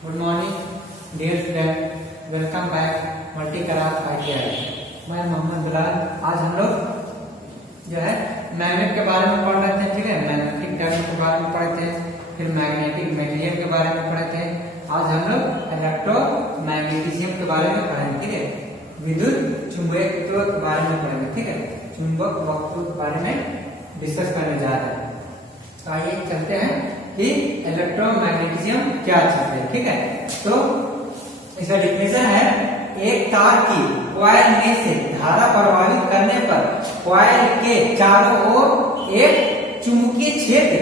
Good morning dear student, welcome back Multicraft ITI. मैं मोहम्मद बिलाल। आज हम लोग जो है मैग्नेट के बारे में पढ़ रहे थे। ठीक है, मैग्नेटिक डायनेमिक्स के बारे में पढ़े थे, फिर मैग्नेटिक मटेरियल के बारे में पढ़े थे। आज हम लोग इलेक्ट्रोमैग्नेटिज्म के बारे में पढ़ेंगे। ठीक है, विद्युत चुंबकत्व के बारे में पढ़ेंगे। ठीक है, चुंबक वक्र के बारे में डिस्कस करने जा रहे हैं। तो आइए चलते हैं कि इलेक्ट्रोमैग्नेटिज्म क्या चीज है। ठीक है, तो इसका डिफिनेशन है, एक तार की कॉइल में से धारा प्रवाहित करने पर कॉइल के चारों ओर एक चुंबकीय क्षेत्र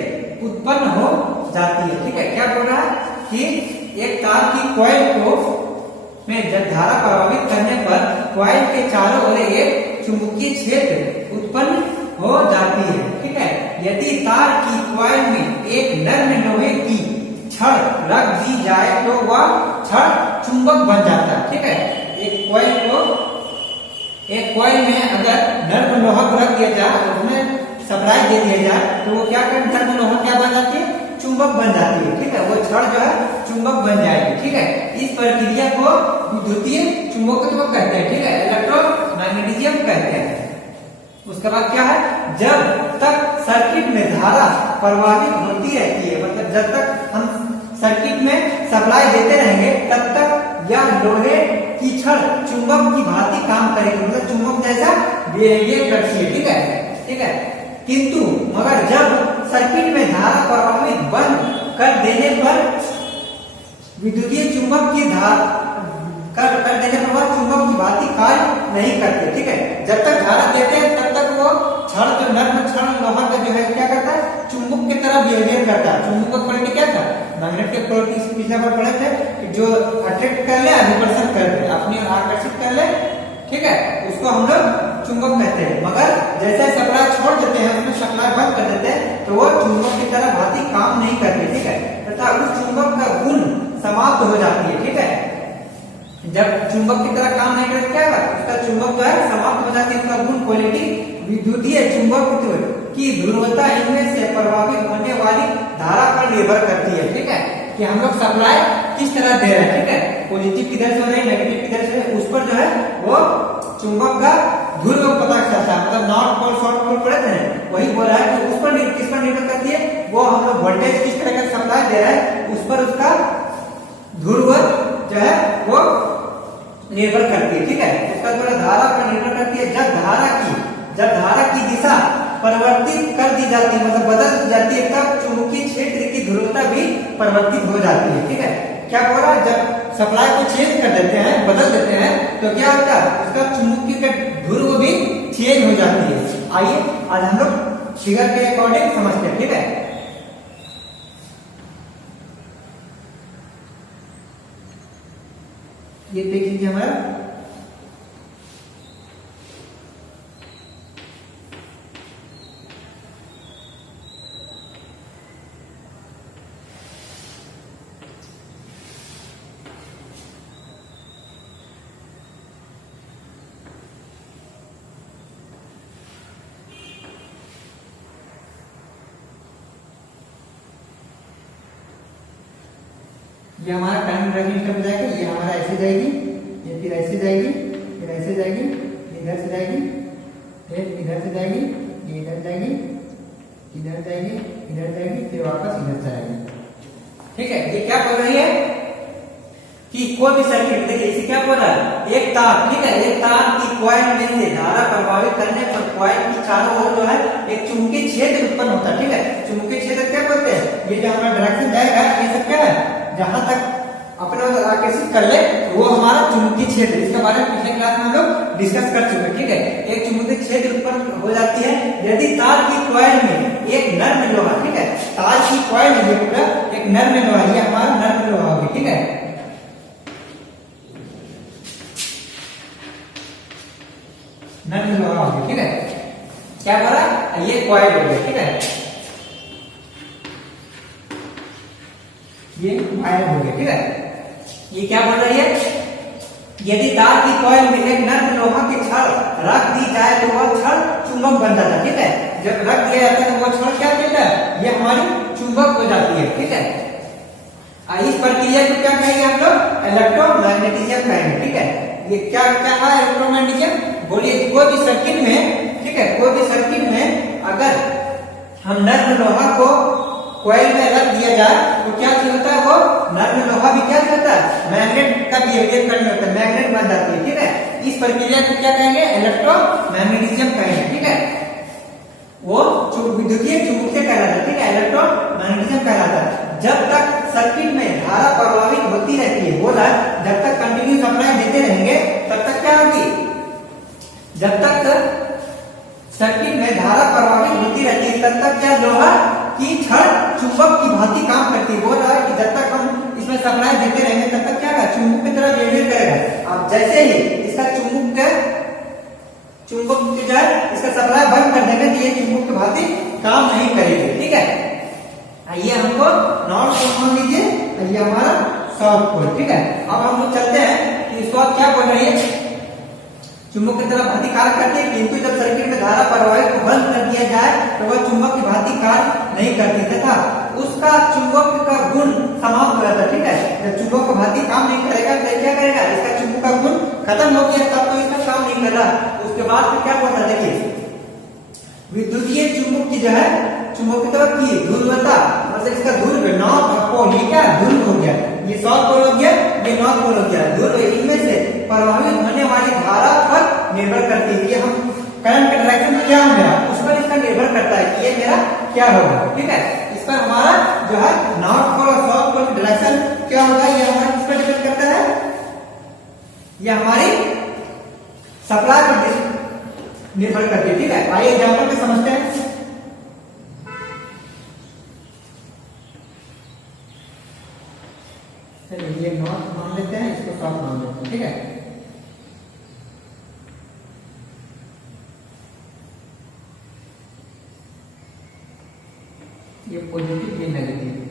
उत्पन्न हो जाती है। ठीक है, क्या बोल रहा है कि एक तार की कॉइल को में जब धारा प्रवाहित करने पर कॉइल के चारों ओर एक चुंबकीय क्षेत्र उत्पन्न हो जाती है। ठीक है, यदि तार की कॉइल में एक नर्म लोहे की छड़ रख दी जाए तो वह छड़ चुंबक बन जाता है। ठीक है, एक कॉइल में अगर नर्म लोहा को रख दिया जाए, उसमें सप्लाई दे दिया जाए तो वो क्या कर नर्म लोहा क्या बन जाती है, चुंबक बन जाती है। ठीक है, वो छड़ जो है चुंबक बन जाएगी। ठीक है, इस प्रक्रिया को विद्युतीय चुंबकत्व कहते हैं। ठीक है, इलेक्ट्रोमैग्नेटिज्म कहते हैं। उसके बाद क्या है, जब तक सर्किट में धारा प्रवाहित होती रहती है, मतलब जब तक हम सर्किट में सप्लाई देते रहेंगे तब तक यह लोहे की छड़ चुंबक की भांति काम करेगी, मतलब चुंबक जैसा बिहेवियर करती है। ठीक है, ठीक है, किंतु मगर जब सर्किट में धारा प्रवाहित बंद कर देने पर विद्युतीय चुंबक की धारा कर देने पर वह चुंबक की भांति कार्य नहीं करते। ठीक है, जब तक धारा देते हैं तब तक वो छड़ जो नर्म छड़ लोहा का जो है क्या करता है, चुंबक की तरह बिहेवियर करता है। चुंबक का क्वालिटी क्या था, मैग्नेट के क्वालिटी पिछले बार पढ़े थे कि जो अट्रैक्ट कर ले, रिपल्शन कर ले, अपनी ओर आकर्षित कर ले। ठीक है, उसको हम लोग चुंबक कहते हैं। मगर जैसे सप्लाई छोड़ देते हैं, उसमें सप्लाई बंद कर देते हैं तो वो चुंबक की तरह भांति काम नहीं करते। ठीक है, तथा उस चुंबक का गुण समाप्त हो जाती है। ठीक है, जब चुंबक की तरह काम नहीं करता क्या है, उसका चुंबक जो है समाप्त हो जाती है। उसका गुण क्वालिटी विद्युतीय चुंबकत्व की ध्रुवता इनमें से प्रभावित होने वाली धारा पर निर्भर करती है। ठीक है, कि हम लोग सप्लाई किस तरह दे रहे हैं। ठीक है, पॉजिटिव किधर से हो रही है, नेगेटिव किधर से, उस पर जो है वो चुंबक का ध्रुव पता चलता है। मतलब नॉर्थ पोल साउथ पोल पड़े थे, वही बोल रहा है कि उस पर किस पर निर्भर करती है, वो हम लोग वोल्टेज किस तरह का सप्लाई दे रहा है उस पर उसका ध्रुव जो है वो निर्भर करती है। ठीक है, उसका थोड़ा धारा पर निर्भर करती है। जब धारा की दिशा परिवर्तित कर दी जाती है, मतलब बदल दी जाती है, तब चुंबकीय क्षेत्र की ध्रुवता भी परिवर्तित हो जाती है। ठीक है, क्या हो रहा है, जब सप्लाई को चेंज कर देते हैं, बदल देते हैं, तो क्या होता है, उसका चुंबकीय ध्रुव भी चेंज हो जाती है। आइए आज हम लोग फिगर के अकॉर्डिंग समझते हैं। ठीक है, ये देख लीजिए हमारा ये हमारा टाइम रेगुलेटर में जाएगा, ये हमारा ऐसे जाएगी, ये फिर ऐसे जाएगी, फिर ऐसे जाएगी, इधर से जाएगी, फिर इधर से जाएगी, ये इधर जाएगी, इधर जाएगी, इधर जाएगी, फिर वापस इधर जाएगी। ठीक है, ये क्या बोल रही है कि कोई भी सर्किट, देखिए इसे क्या बोल रहा है, एक तार। ठीक है, एक तार की कॉइल में से धारा प्रवाहित करने पर कॉइल की चारों ओर जो है एक चुंबकीय क्षेत्र उत्पन्न होता है। ठीक है, चुंबकीय क्षेत्र क्या बोलते हैं, ये जो हमारा डायरेक्शन जाएगा, ये सब क्या है, जहां तक अपने ओर आकर्षित कर ले वो हमारा चुंबकीय क्षेत्र। इसके बारे में पिछले क्लास में हम लोग डिस्कस कर चुके हैं। ठीक है, एक चुंबकीय क्षेत्र उत्पन्न हो जाती है यदि तार की कॉइल में एक नर्म लोहा, ठीक है, तार की कॉइल में ये पूरा एक नर्म लोहा, ये हमारा नर्म लोहा होगी। ठीक है, नर्म लोहा होगी। ठीक है, क्या बोला, ये कॉइल हो गया। ठीक है, ये वायर हो गया। ठीक है, ये क्या बोल रही है, यदि तार की कॉइल में एक नर्म लोहा की छड़ रख दी जाए तो वह छड़ चुंबक बन जाता है। ठीक है, जब रख दिया जाता है तो वह छड़ क्या कहता है, ये हमारी चुंबक हो जाती है। ठीक है, इस प्रक्रिया को क्या कहेंगे आप लोग? इलेक्ट्रोमैग्नेटिज्म कहेंगे। ठीक है, ये क्या क्या है इलेक्ट्रोमैग्नेटिज्म? बोलिए कोई भी सर्किट में, ठीक है, कोई भी सर्किट में अगर हम नर्म लोहा को कॉइल में रख दिया जाए तो क्या चीज होता है? वो नर्म लोहा भी क्या होता है? मैग्नेट का बिहेवियर करने होता है, मैग्नेट बन जाती है। ठीक है, इस प्रक्रिया को क्या कहेंगे? इलेक्ट्रोमैग्नेटिज्म कहेंगे। ठीक है, वो विद्युतीय चुंबकीय कहलाता है। ठीक है, इलेक्ट्रोमैग्नेटिज्म कहलाता है। जब तक सर्किट में धारा प्रवाहित होती रहती है, बोला जब तक कंटिन्यू सप्लाई देते रहेंगे तब तक क्या होगी? जब तक सर्किट में धारा प्रवाहित होती रहती है तब तक क्या लोहा की छड़ चुंबक की भांति काम करती है। बोल रहा है कि जब तक हम इसमें सप्लाई देते रहेंगे तब तक क्या होगा? चुंबक की तरह बिहेवियर करेगा। अब जैसे ही इसका चुंबक जो है इसका सप्लाई बंद कर देंगे तो ये चुंबक की भांति काम नहीं करेगी। ठीक है, ये हमको नॉर्थ पोल मान लीजिए, ये हमारा साउथ पोल। ठीक है, अब हम लोग चलते हैं कि इसको आप क्या बोल रही है? चुंबक की तरह भांति कार्य करती है, किंतु जब सर्किट में धारा प्रवाहित को बंद कर दिया जाए तो वह चुंबक की भांति कार्य नहीं करती तथा उसका चुंबक का गुण समाप्त हो जाता है। ठीक है, जब चुंबक की भांति काम नहीं करेगा तो क्या करेगा? इसका चुंबक का गुण खत्म हो गया, तब तो इसका काम नहीं कर रहा। उसके बाद फिर क्या होता है? देखिए, विद्युतीय चुंबक की जो है चुंबकत्व की ध्रुवता, मतलब इसका ध्रुव नॉर्थ पोल, ये क्या ध्रुव हो गया, ये साउथ पोल हो गया, ये नॉर्थ पोल हो गया। ध्रुव इनमें से प्रभावित होने वाली धारा पर निर्भर करती है। ये हम करंट का डायरेक्शन क्या है मेरा, उस पर इसका निर्भर करता है कि ये मेरा क्या होगा। ठीक है, इस पर हमारा जो है नॉर्थ पोल और साउथ पोल की डायरेक्शन क्या होगा, ये हमारा किस पर डिपेंड करता है? ये हमारी सप्लाई पर निर्भर करती है। ठीक है, आइए एग्जाम्पल में समझते हैं। चलिए, ये नॉर्थ मान लेते हैं, इसको साउथ मान लेते हैं। ठीक है, ये पॉजिटिव, ये नेगेटिव।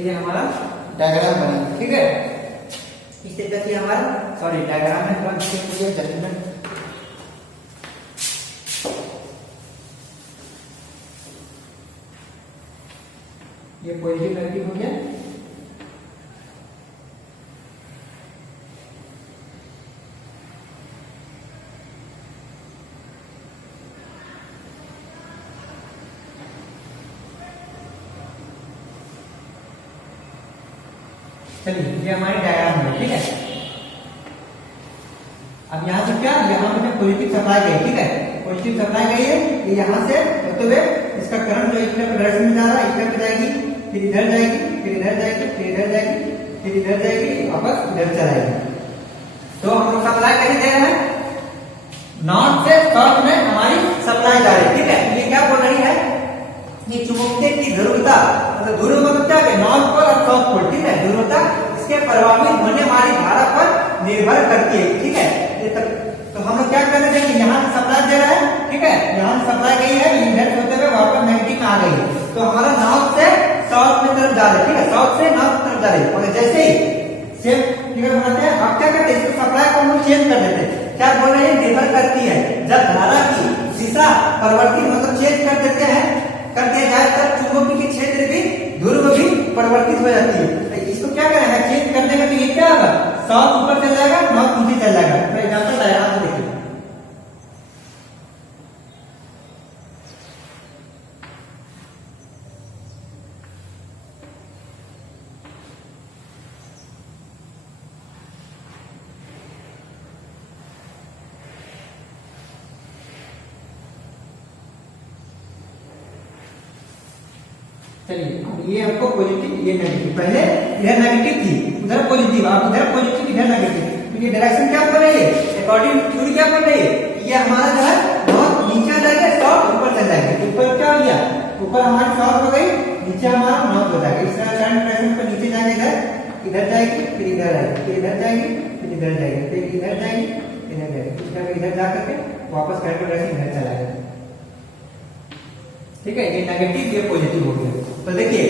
ये हमारा डायग्राम बनेगा। ठीक है, इस तरीके से हमारा डायग्राम है, थोड़ा इसके जजमेंट। ये पॉजिटिव नेगेटिव हो गया। चलिए, ये हमारी डायग्राम है। ठीक है, अब यहाँ से क्या, यहाँ पे पॉजिटिव सप्लाई गई। ठीक है, पॉजिटिव सप्लाई गई है, ये यहाँ से मतलब इसका करंट जो इस तरफ डायरेक्शन में जा रहा है, इस तरफ जाएगी, फिर इधर जाएगी, फिर इधर जाएगी, फिर इधर जाएगी, फिर इधर जाएगी, वापस इधर चलाएगी। तो हम लोग सप्लाई कैसे दे रहे हैं? नॉर्थ से साउथ में हमारी सप्लाई जा रही है। ठीक है, ये क्या बोल रही है? ये चुंबकीय की ध्रुवता, मतलब ध्रुव मतलब क्या है? नॉर्थ पोल और साउथ पोल। ठीक है, ध्रुवता इसके प्रभावित होने वाली धारा पर निर्भर करती है। ठीक है, तो हम लोग क्या कर रहे हैं कि यहाँ से सप्लाई दे रहा है। ठीक है, यहाँ से सप्लाई गई है, इधर होते हुए वापस नेगेटिव में आ गई, तो हमारा नॉर्थ से साउथ में तरफ जा रहा है। ठीक है, साउथ से नॉर्थ तरफ जा रही है। और जैसे ही सेम फिगर बनाते हैं, अब क्या करते हैं? इसको सप्लाई को हम लोग चेंज कर देते हैं। क्या बोल रहे हैं? निर्भर करती है। जब धारा की दिशा परिवर्तित मतलब चेंज कर देते हैं, कर दिया जाए, तब चुंबकीय क्षेत्र भी ध्रुव भी परिवर्तित हो जाती है। तो इसको क्या करेंगे? चेंज करने में तो ये क्या होगा? साउथ ऊपर चल जाएगा, नॉर्थ नीचे चल जाएगा। फॉर एग्जाम्पल डायग्राम से देखिए, चलिए, ये हमको पॉजिटिव, ये नेगेटिव। पहले इधर नेगेटिव थी, उधर पॉजिटिव, अब इधर पॉजिटिव, इधर नेगेटिव। तो ये डायरेक्शन क्या बोल रही है? अकॉर्डिंग टू थ्योरी क्या बोल रही है? ये हमारा जो है नॉर्थ नीचे जाएगा, साउथ ऊपर चल जाएगा। ऊपर क्या हो गया? ऊपर हमारी साउथ हो गई, नीचे हमारा नॉर्थ हो जाएगा। इस तरह करंट डायरेक्शन पर नीचे इधर जाएगी, फिर इधर आएगी, फिर इधर जाएगी, फिर इधर जाएगी, फिर इधर जाएगी, इधर जाएगी, इस तरह इधर जा करके वापस करके वैसे इधर चला जाएगा। ठीक है, ये नेगेटिव ये पॉजिटिव हो गया। तो देखिए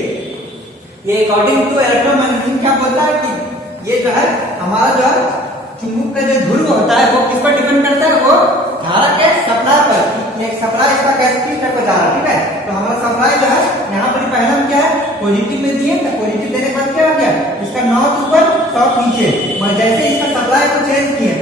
ये अकॉर्डिंग टू इलेक्ट्रोमैग्नेटिज्म क्या बोलता है कि ये जो है हमारा जो है चुंबक का जो ध्रुव होता है वो किस पर डिपेंड करता है, वो धारा के सप्लाई पर। ये सप्लाई इसका कैसे को जा रहा है। ठीक है, तो हमारा सप्लाई जो है यहाँ पर पहला हम क्या है पॉजिटिव में दिए, तो पॉजिटिव देने के बाद क्या हो गया, इसका नॉर्थ ऊपर साउथ नीचे। जैसे इसका सप्लाई को चेंज किए,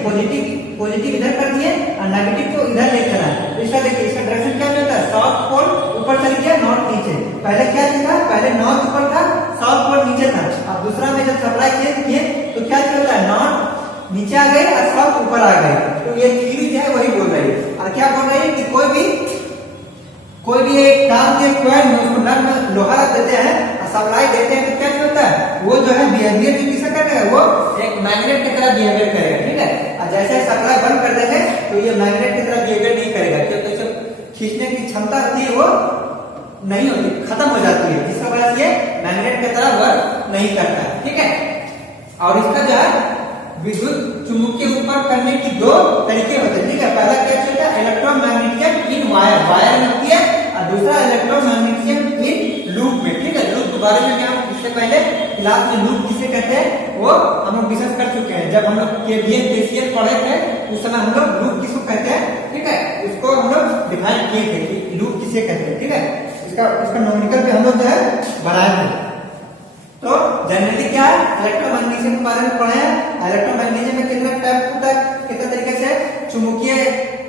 पॉजिटिव इधर कर दिए और नेगेटिव को इधर ले चला। तो इसका देखिए इसका डायरेक्शन क्या होता है, साउथ पोल ऊपर चल गया, नॉर्थ नीचे। पहले क्या था, पहले नॉर्थ ऊपर था, साउथ पोल नीचे था। अब दूसरा में जब सप्लाई चेंज किए तो क्या होता है, नॉर्थ नीचे आ गए और साउथ ऊपर आ गए। तो ये थ्योरी जो है वही बोल रही है। और क्या बोल रही है कि कोई भी एक तार के कॉइल में उसको नट में लोहा रख देते हैं और सप्लाई देते हैं, तो क्या होता है वो जो है बिहेवियर भी किसका करेगा, वो एक मैग्नेट की तरह बिहेवियर करेगा। ठीक है, और जैसे सप्लाई बंद कर देंगे तो ये मैग्नेट की तरह बिहेवियर नहीं करेगा, क्योंकि इसे खींचने की क्षमता होती है वो नहीं होती, खत्म हो जाती है, जिसका वजह से मैग्नेट की तरह वर्क नहीं करता है। ठीक है, और इसका जो है विद्युत चुंबकीय उत्पन्न करने की दो तरीके होते हैं। ठीक है, पहला क्या होता है इलेक्ट्रोमैग्नेटिज्म इन वायर में होती है, और दूसरा इलेक्ट्रोमैग्नेटिज्म इन लूप में। ठीक है, लूप के बारे में क्या हम इससे पहले क्लास में लूप किसे कहते हैं वो हम लोग डिस्कस कर चुके हैं। जब हम लोग केवीएल केसीएल पढ़े थे उस समय हम लोग लूप किसको कहते हैं, ठीक है, उसको हम लोग डिफाइन किए थे कि लूप किसे कहते हैं। ठीक है, इसका न्यूमेरिकल पे हम लोग जो है बनाए थे। तो जनरली क्या है इलेक्ट्रोमैग्नेटिज्म के बारे में पढ़े हैं। इलेक्ट्रोमैग्नेटिज्म में कितने टाइप होता है, कितने तरीके से चुंबकीय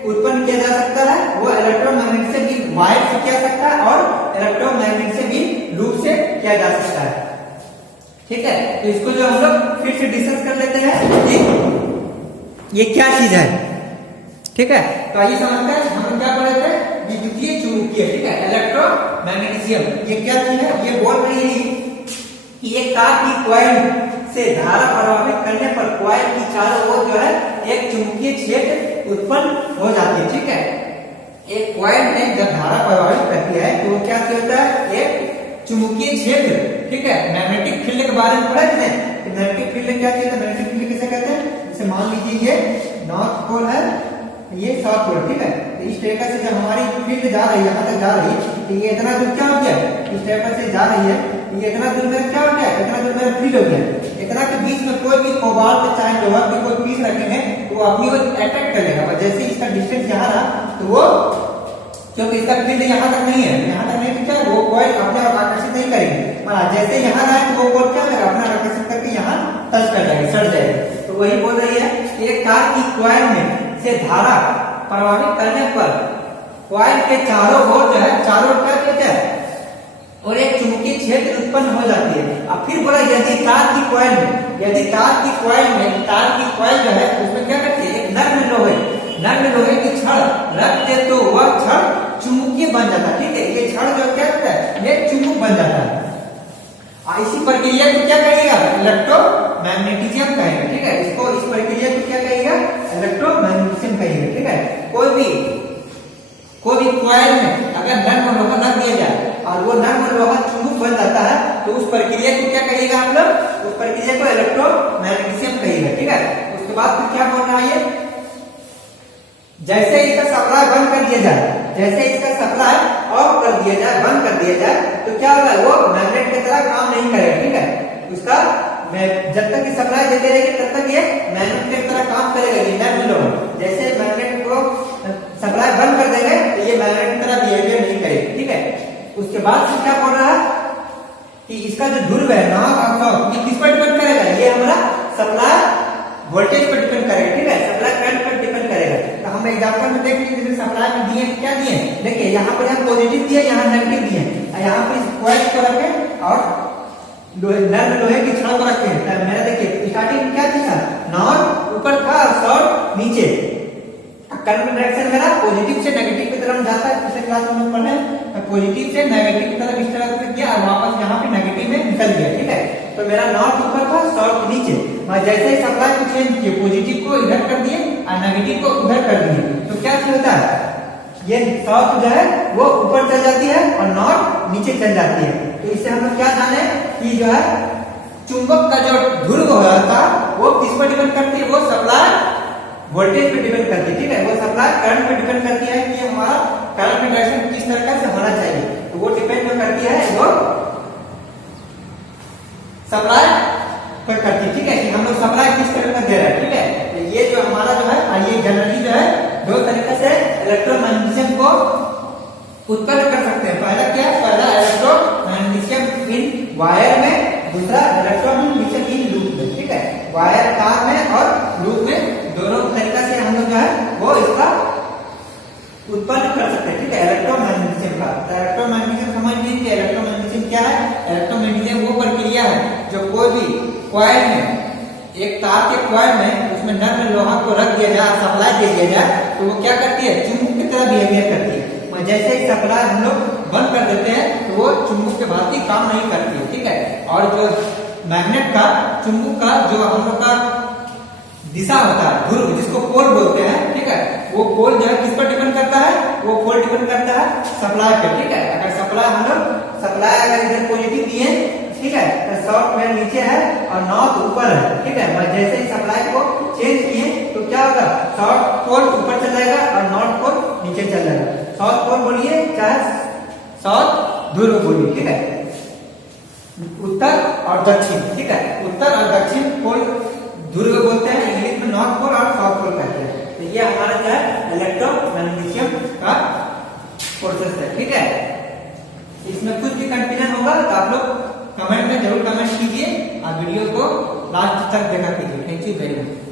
उत्पन्न किया जा सकता है, वो इलेक्ट्रोमैग्नेटिज्म भी वायर से किया सकता है और इलेक्ट्रोमैग्नेटिज्म भी लूप से किया जा सकता है। ठीक है, तो इसको जो हम लोग फिर से डिस्कस कर लेते हैं कि ये क्या चीज है। ठीक है, तो आइए समझते हैं हम लोग क्या पढ़े थे, विद्युतीय चुंबकीय। ठीक है, इलेक्ट्रोमैग्नेटिज्म ये क्या चीज है, ये बोल रही है कि एक तार की कॉइल से धारा प्रवाहित करने पर कॉइल की चारों ओर जो है एक चुंबकीय क्षेत्र उत्पन्न हो जाती है। ठीक है, एक कॉइल में जब धारा प्रवाहित करती है तो क्या होता है, एक चुंबकीय क्षेत्र। ठीक है, मैग्नेटिक फील्ड के बारे में पढ़ा थे। मैग्नेटिक फील्ड क्या चीज है, मैग्नेटिक फील्ड किसे कहते हैं, जैसे मान लीजिए ये नॉर्थ पोल है, ये साउथ पोल। ठीक है, तो इस तरीके से जब हमारी फील्ड जा रही है, यहाँ तक जा रही है, तो ये इतना दूर क्या हो गया, इस तरीके से जा रही है, ये इतना दूर में क्या हो गया, इतना दूर में फील्ड हो गया। इतना के बीच में कोई भी कोबाल्ट चाहे लोहा की कोई पीस रखेंगे तो वो अपनी ओर अट्रैक्ट करेगा। और जैसे इसका डिस्टेंस यहाँ रहा तो वो, क्योंकि इसका फील्ड यहाँ तक नहीं है, यहाँ तक नहीं, तो क्या वो कॉइल अपने आप आकर्षित नहीं करेगी। जैसे यहाँ रहा तो वो कॉइल क्या करेगा, अपना आकर्षित करके यहाँ टच कर जाएगा, सड़ जाएगा। तो वही बोल रही है कि एक तार की कॉइल में से धारा प्रवाहित करने पर कॉइल के चारों ओर जो है, चारों ओर क्या कहते हैं, और एक चुंबकीय क्षेत्र उत्पन्न हो जाती है। अब फिर बोला यदि तार की कॉइल में तार की कॉइल जो है उसमें क्या करती है, एक नग्न लोहे की छड़ रख दे तो वह छड़ चुंबकीय बन जाता है। ठीक है, ये छड़ जो क्या होता है, ये चुंबक बन जाता है। इसी प्रक्रिया को क्या कहेगा, इलेक्ट्रोमैग्नेटिज्म कहेगा। ठीक है, इसको इस प्रक्रिया को क्या कहेगा, इलेक्ट्रोमैग्नेटिज्म कहेगा। ठीक है, कोई भी कॉइल में अगर नग्न लोहा रख दिया जाए और वो नग्न लोहा चुंबक बन जाता है तो उस प्रक्रिया को क्या कहिएगा आप लोग, उस प्रक्रिया को इलेक्ट्रोमैग्नेटिज्म कहिएगा। ठीक है, उसके बाद फिर क्या बोल रहा है, जैसे इसका सप्लाई बंद कर दिया जाए, जैसे इसका सप्लाई ऑफ कर दिया जाए, बंद कर दिया जाए, तो क्या होगा, वो मैग्नेट की तरह काम नहीं करेगा। ठीक है, उसका जब तक सप्लाई देते रहेगी तब तक ये मैग्नेट की तरह काम करेगा। ये नग्न लोहा, जैसे मैग्नेट को सप्लाई बंद कर देंगे तो ये मैग्नेट की तरह बिहेवियर नहीं करेगी। ठीक है, उसके बाद से क्या बोल रहा है कि इसका जो ध्रुव है ये किस पर डिपेंड करेगा, ये हमारा सप्लाई वोल्टेज पर डिपेंड करेगा। ठीक है, सप्लाई करंट पर डिपेंड करेगा। तो हम एग्जांपल में देख लीजिए, सप्लाई में दिए क्या दिए, देखिए यहाँ पर हम पॉजिटिव दिए, यहाँ नेगेटिव दिए, यहाँ पर इस कॉइल को रखें और लोहे की छड़ को रखें। मेरा देखिए स्टार्टिंग में क्या था, नॉर्थ ऊपर था, साउथ नीचे। करंट डायरेक्शन मेरा पॉजिटिव से नेगेटिव की तरफ जाता है। पिछले क्लास में हम पढ़े पॉजिटिव से नेगेटिव की तरफ इस तरह से किया और वापस यहाँ पे नेगेटिव में निकल गया। ठीक है, तो मेरा नॉर्थ ऊपर था, साउथ नीचे। मैं जैसे ही सप्लाई को चेंज किए, पॉजिटिव को इधर कर दिए और नेगेटिव को उधर कर दिए, तो क्या होता है, ये साउथ जो है वो ऊपर चल जाती है और नॉर्थ नीचे चल जाती है। तो इससे हम लोग क्या जाने कि जो है चुंबक का जो ध्रुव होता वो किस पर डिपेंड करती है, वो सप्लाई वोल्टेज पे डिपेंड करती है, ठीक है। वो सप्लाई करंट पे डिपेंड करती है कि हमारा करंट में डायरेक्शन किस तरह से होना चाहिए, तो वो डिपेंड जो करती है वो सप्लाई पर करती है, ठीक है, कि हम लोग सप्लाई किस तरह का दे रहे हैं, ठीक है। तो ये जो हमारा जो है ये जनरली जो है दो तरीके से इलेक्ट्रोमैग्नेटिज्म को उत्पन्न कर सकते हैं। पहला क्या, पहला इलेक्ट्रोमैग्नेटिज्म इन वायर में, दूसरा इलेक्ट्रोमैग्नेटिज्म इन लूप में, ठीक है। वायर तार में और लूप में दोनों तरीका से हम लोग जो है वो इसका उत्पन्न कर सकते हैं, ठीक है, इलेक्ट्रोमैग्नेटिज्म का। तो इलेक्ट्रोमैग्नेटिज्म समझ लीजिए कि इलेक्ट्रोमैग्नेटिज्म क्या है। इलेक्ट्रोमैग्नेटिज्म वो प्रक्रिया है जो कोई भी कॉइल में, एक तार के कॉइल में उसमें नर में लोहा को रख दिया जाए, सप्लाई दे दिया जाए, तो वो क्या करती है, चुंबक की तरह बिहेवियर करती है। जैसे ही सप्लाई हम लोग बंद कर देते हैं तो वो चुंबक के भांति काम नहीं करती है, ठीक है। और जो मैग्नेट का, चुंबक का जो हम लोग का दिशा होता है, ध्रुव जिसको पोल बोलते हैं, ठीक है, वो पोल जो है किस पर डिपेंड करता है, वो पोल डिपेंड करता है सप्लाई पे, ठीक है। अगर सप्लाई हम लोग सप्लाई अगर इधर पॉजिटिव दिए, ठीक है, तो शॉर्ट में नीचे है और नॉर्थ ऊपर है, ठीक है। जैसे ही सप्लाई को चेंज किए तो क्या होगा, साउथ पोल ऊपर चल जाएगा और नॉर्थ पोल नीचे चल जाएगा। साउथ पोल बोलिए चाहे साउथ ध्रुव बोलिए, ठीक है, उत्तर और दक्षिण, ठीक है, उत्तर और दक्षिण पोल ध्रुव बोलते हैं, इंग्लिश में नॉर्थ पोल और साउथ पोल कहते हैं। तो ये हमारा जो है इलेक्ट्रोमैग्नेटिज्म का प्रोसेस है, ठीक है। इसमें कुछ भी कंफ्यूजन होगा तो आप लोग कमेंट में जरूर कमेंट कीजिए और वीडियो को लास्ट तक देखा कीजिए। Thank you very much.